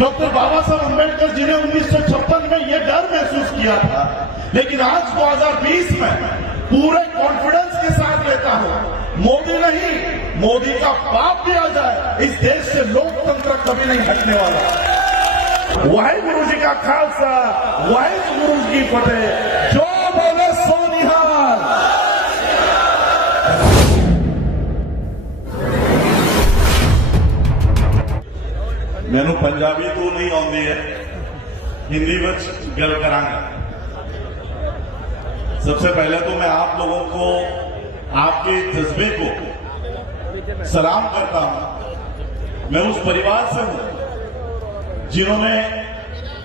Doctor बाबा साहब अम्बेडकर जी ने 1956 में यह डर महसूस किया था, लेकिन आज 2020 में पूरे कॉन्फिडेंस के साथ लेता हूं, मोदी नहीं, मोदी का बाप भी आ जाए, इस देश से लोकतंत्र कभी नहीं हटने वाला। वाहिगुरु जी का खालसा, वाहिगुरु जी की फतेह। जो बोले सो निहाल। मैनू पंजाबी तो नहीं आती है, हिंदी में गल करांगा। सबसे पहले तो मैं आप लोगों को आपके जज्बे को सलाम करता हूं। मैं उस परिवार से हूं जिन्होंने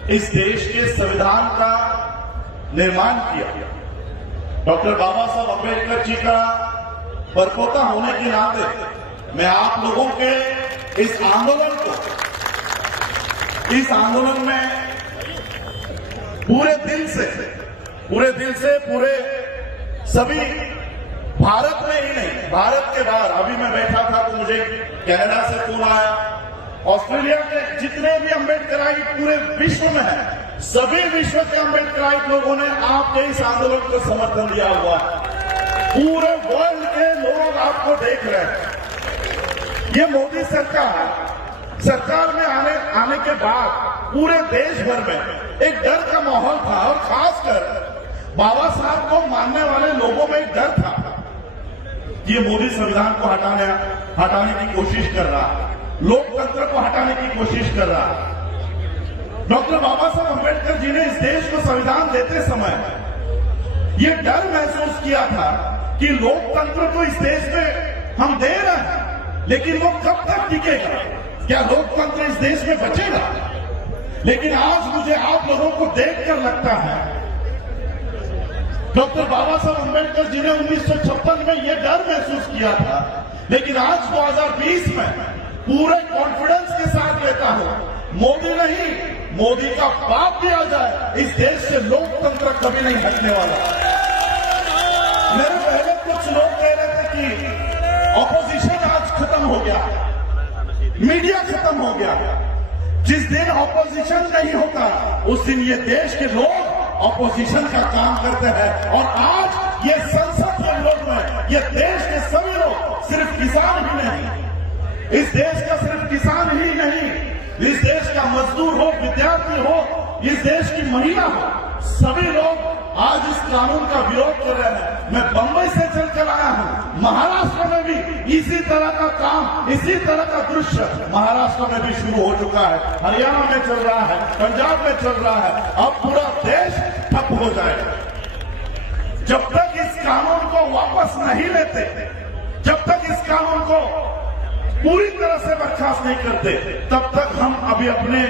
इस देश के संविधान का निर्माण किया। डॉक्टर बाबा साहब अम्बेडकर जी का परपोता होने के नाते मैं आप लोगों के इस आंदोलन में पूरे दिल से पूरे सभी भारत में ही नहीं, भारत के बाहर, अभी मैं बैठा था तो मुझे कनाडा से फोन आया, ऑस्ट्रेलिया के जितने भी अम्बेडकराई पूरे विश्व में है, सभी विश्व के अम्बेडकराई लोगों ने आपके इस आंदोलन को समर्थन दिया हुआ है। पूरे वर्ल्ड के लोग आपको देख रहे हैं। ये मोदी सरकार में आने के बाद पूरे देश भर में एक डर का माहौल था, और खासकर बाबा साहब को मानने वाले लोगों में एक डर था कि ये मोदी संविधान को हटाने की कोशिश कर रहा है, लोकतंत्र को हटाने की कोशिश कर रहा है। डॉक्टर बाबा साहब अम्बेडकर जी ने इस देश को संविधान देते समय ये डर महसूस किया था कि लोकतंत्र तो इस देश में हम दे रहे हैं, लेकिन वो कब तक टिकेगा, क्या लोकतंत्र इस देश में बचेगा। लेकिन आज मुझे आप लोगों को देखकर लगता है, डॉक्टर बाबा साहब अम्बेडकर जी ने 1956 में यह डर महसूस किया था, लेकिन आज 2020 में पूरे कॉन्फिडेंस के साथ लेता हूं, मोदी नहीं, मोदी का बाप भी आ जाए, इस देश से लोकतंत्र कभी नहीं हटने वाला। मेरे पहले कुछ लोग कह रहे थे कि ऑपोजिशन आज खत्म हो गया, मीडिया खत्म हो गया। जिस दिन ऑपोजिशन नहीं होता उस दिन ये देश के लोग ऑपोजिशन का काम करते हैं, और आज ये संसद के लोग में ये देश के सभी लोग, सिर्फ किसान ही नहीं, इस देश का सिर्फ किसान ही नहीं, इस देश का मजदूर हो, विद्यार्थी हो, इस देश की महिला हो, सभी लोग आज इस कानून का विरोध कर रहे हैं। मैं बंबई से चलकर आया हूं, महाराष्ट्र में भी इसी तरह का काम, इसी तरह का दृश्य महाराष्ट्र में भी शुरू हो चुका है, हरियाणा में चल रहा है, पंजाब में चल रहा है। अब पूरा देश ठप हो जाएगा। जब तक इस कानून को वापस नहीं लेते, जब तक इस कानून को पूरी तरह से बर्खास्त नहीं करते, तब तक हम अभी अपने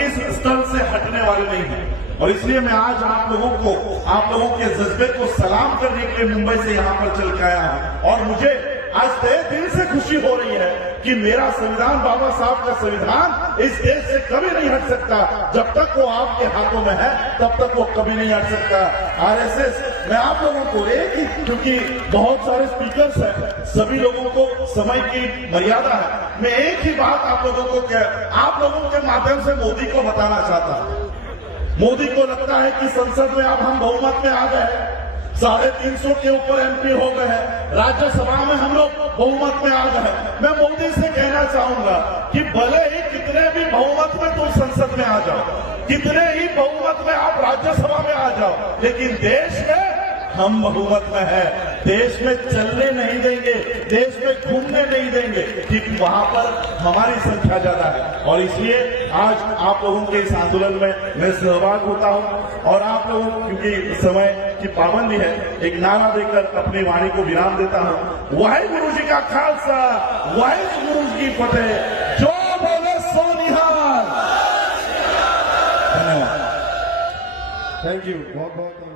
इस स्थल से हटने वाले नहीं हैं। और इसलिए मैं आज आप लोगों के जज्बे को सलाम करने के लिए मुंबई से यहां पर चल के आया हूं। और मुझे आज तहे दिल से खुशी हो रही है कि मेरा संविधान, बाबा साहब का संविधान इस देश से कभी नहीं हट सकता। जब तक वो आपके हाथों में है तब तक वो कभी नहीं हट सकता। आरएसएस, मैं आप लोगों को क्योंकि बहुत सारे स्पीकर्स हैं, सभी लोगों को समय की मर्यादा है, मैं एक ही बात आप लोगों के माध्यम से मोदी को बताना चाहता हूं। मोदी को लगता है कि संसद में अब हम बहुमत में आ गए हैं, 350 के ऊपर एमपी हो गए हैं, राज्यसभा में हम लोग बहुमत में आ गए। मैं मोदी से कहना चाहूंगा कि भले ही कितने भी बहुमत में तुम संसद में आ जाओ, कितने ही बहुमत में आप राज्यसभा में आ जाओ, लेकिन देश में हम बहुमत में है, देश में चलने नहीं देंगे, देश में घूमने नहीं देंगे, क्योंकि वहां पर हमारी संख्या ज्यादा है। और इसलिए आज आप लोगों के इस आंदोलन में मैं सहभाग होता हूं, और आप लोगों, क्योंकि समय की पाबंदी है, एक नारा देकर अपनी वाणी को विराम देता हूं। वाहिगुरु जी का खालसा, वाहिगुरु जी की फतेह। जो बोले सो निहाल। धन्यवाद। थैंक यू, बहुत बहुत